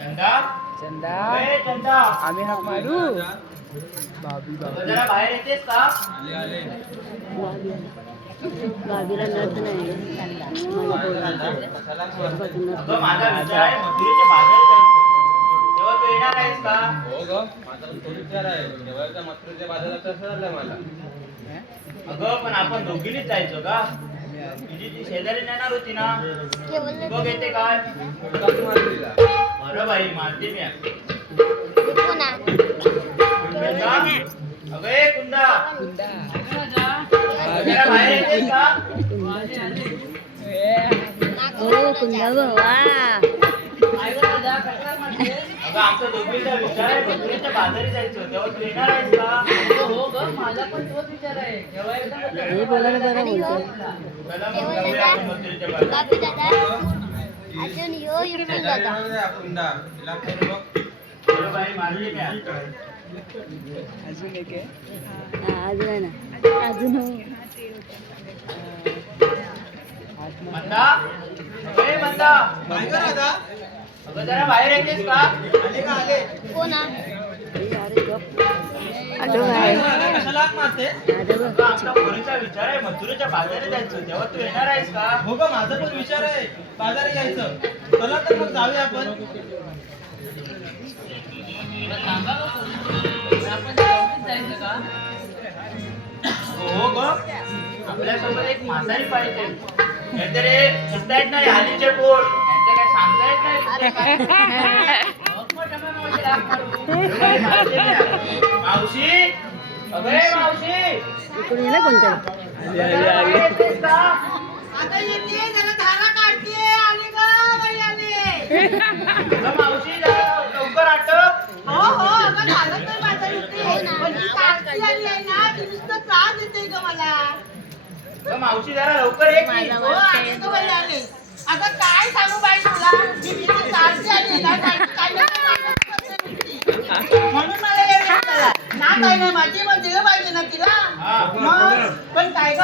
चंदा चंदा ए चंदा आम्ही हाक मारू बाबी जरा बाहेर येतेस का? बाबीला नर्स नाही अगं माझा विचार आहे मथुरेच्या बाजारात जायचं. तेव्हा तू येणार आहेस का? हो ग माझा पण तो विचार आहे तेव्हा मथुरेच्या बाजारात कसं झालं मला. अगं पण आपण दोघीनीच जायचो का? तुझी ती शेजारी नेणार होती ना? बघ येते काय? कसं मारली तिला? बरं बाई मारते मी. कुंदा? अगं ए कुंदा जरा बाहेर येतेस का? हो कुंदा बाबा अगं आमचा दोघींचा विचार आहे मथुरेच्या बाजारी जायचं. तेव्हा तू येणार आहेस का? हो ग माझा पण तोच विचार आहे केव्हा एकदा हे बोलायला बरं बोलतो चला मग जाऊया आपण मथुरेच्या बाजारात. अजून यो युपून दादा कुंदा तिला करू बघ. बरं बाई मारली मी. अजून एक आहे अजून आहे ना अजून हो मंदा ए मंदा अगं जरा बाहेर येतेस का? कोण अरे गप आलो कशाला हाक मारते? अगं आमचा पोरीचा विचार आहे मथुरेच्या बाजारी जायचं. तेव्हा तू येणार आहेस का? हो ग माझा पण विचार आहे बाजारी जायचं. चला तर मग जाऊया आपण. आपण जाऊन जायचं का हो ग आपल्यासोबत एक म्हातारी पाहिजे. नाहीतर हे दिसतायत नाही हालीचे पोर यांचं काय सांगता येत नाही. मावशी अगं ए मावशी इकडून येणार कोणतं येतेस का? अगं मावशी जरा लवकर आटप. अगं मावशी जरा लवकर ये की. अगं काय सांगू बाई तुला मी तिथे सारखी आली ना म्हणून मला हे वाटलं. ना काय नाही माझी मग दिलं पाहिजे ना तिला हा. मग पण काय ग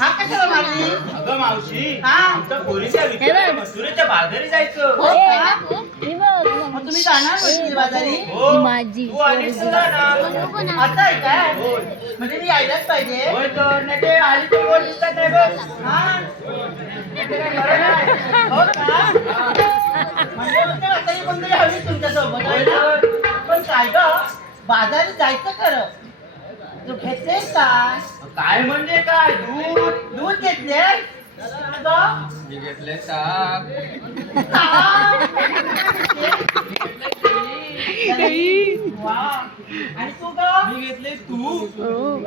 हा कशाला मारली अगं मावशी हा. आमच्या पोरीचा विचार आहे मथुरेच्या बाजारी जायचं. हो का? ही बघ मग तुम्ही जाणार म्हणजे बाजारी हो माझी तू आलीस तुला ना. आता आहे काय होय म्हणजे मी यायलाच पाहिजे होय तर नाही ते आली तर गोड दिसतात नाही बघ. हा नाही ते काय खरं नाही. हो का म्हणजे म्हणते आता कोणतरी हवी तुमच्या सोबत होय तर. पण काय ग बाजारी जायचं खरं तू घेतलेस काय काय म्हणजे काय दूध दूध घेतले मी घेतले ताक. आणि तू ग मी घेतले तू. हो